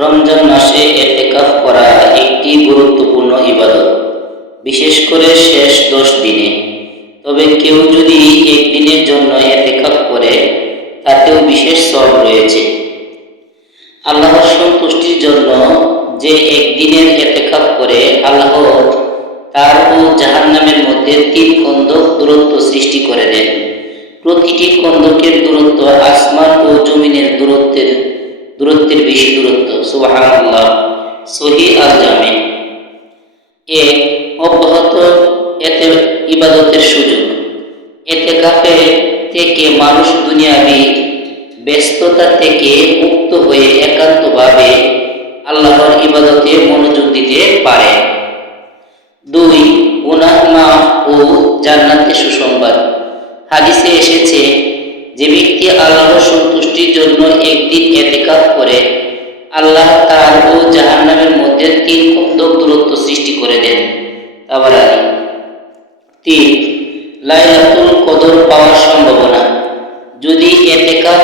রমজান মাসে এতেকাফ করা একটি গুরুত্বপূর্ণ ইবাদত, বিশেষ করে শেষ 10 দিনে। তবে কেউ যদি একদিনের জন্য এতেকাফ করে তাতেও বিশেষ সওয়াব রয়েছে। আল্লাহর সন্তুষ্টির জন্য যে একদিনের এতেকাফ করে, আল্লাহ তার ও জাহান্নামের মধ্যে 3 খন্দক দূরত্ব সৃষ্টি করে দেন। প্রতিটি খন্দকের দূরত্ব আসমান ও জমিনের দূরত্বের বেশি দূরত্ব। সুবহানাল্লাহ। সহিহ আল জামি। এক, অব্যাহত ইবাদতের সুযোগ। এতেকাফে থেকে মানুষ দুনিয়াবী ব্যস্ততা থেকে মুক্ত হয়ে একান্তভাবে আল্লাহর ইবাদতে মনোযোগ দিতে পারে। 2, গুনাহ মাফ ও জান্নাতের সুসংবাদ। হাদিসে এসেছে, যে ব্যক্তি আল্লাহর সন্তুষ্টির জন্য একদিন এতেকাফ করে, আল্লাহ তার ও জাহান্নামের মধ্যে 3 খন্দক দূরত্ব সৃষ্টি করে দেন। তাবারানী। 3, লাইলাতুল কদর পাওয়ার সম্ভাবনা। যদি এতেকাফ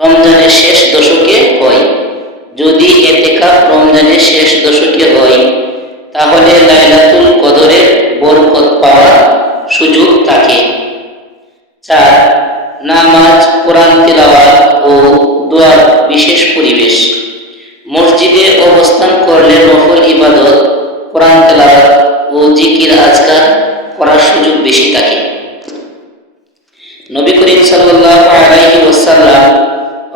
রমজানের শেষ দশকে হয়, তাহলে লাইলাতুল কদরের বরকত পাওয়ার সুযোগ থাকে। 4, নামাজ, কোরআন তিলাওয়াত ও দোয়ার বিশেষ পরিবেশ। মসজিদে অবস্থান করলে নফল ইবাদত, কোরআন তিলাওয়াত ও জিকির আজকার করার সুযোগ বেশি থাকে। নবী করিম সাল্লাল্লাহু আলাইহি ওয়াসাল্লাম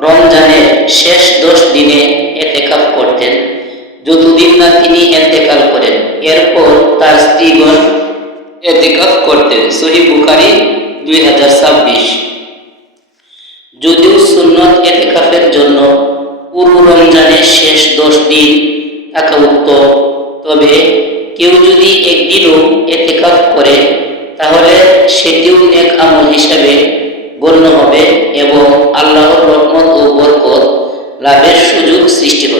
রমজানের শেষ 10 দিনে এতেকাফ করতেন, যতদিন না তিনি ইন্তেকাল করেন। এরপর তার স্ত্রীগণ এতেকাফ করতেন। সহিহ বুখারী 2026। যদিও সুন্নত এতেকাফের জন্য পুরো রমজানের শেষ 10 দিন থাকা উত্তম, তবে কেউ যদি একদিনও এতেকাফ করে তাহলে সেটিও নেক আমল হিসাবে গণ্য হবে এবং আল্লাহর রহমত ও বরকত লাভের সুযোগ সৃষ্টি হবে।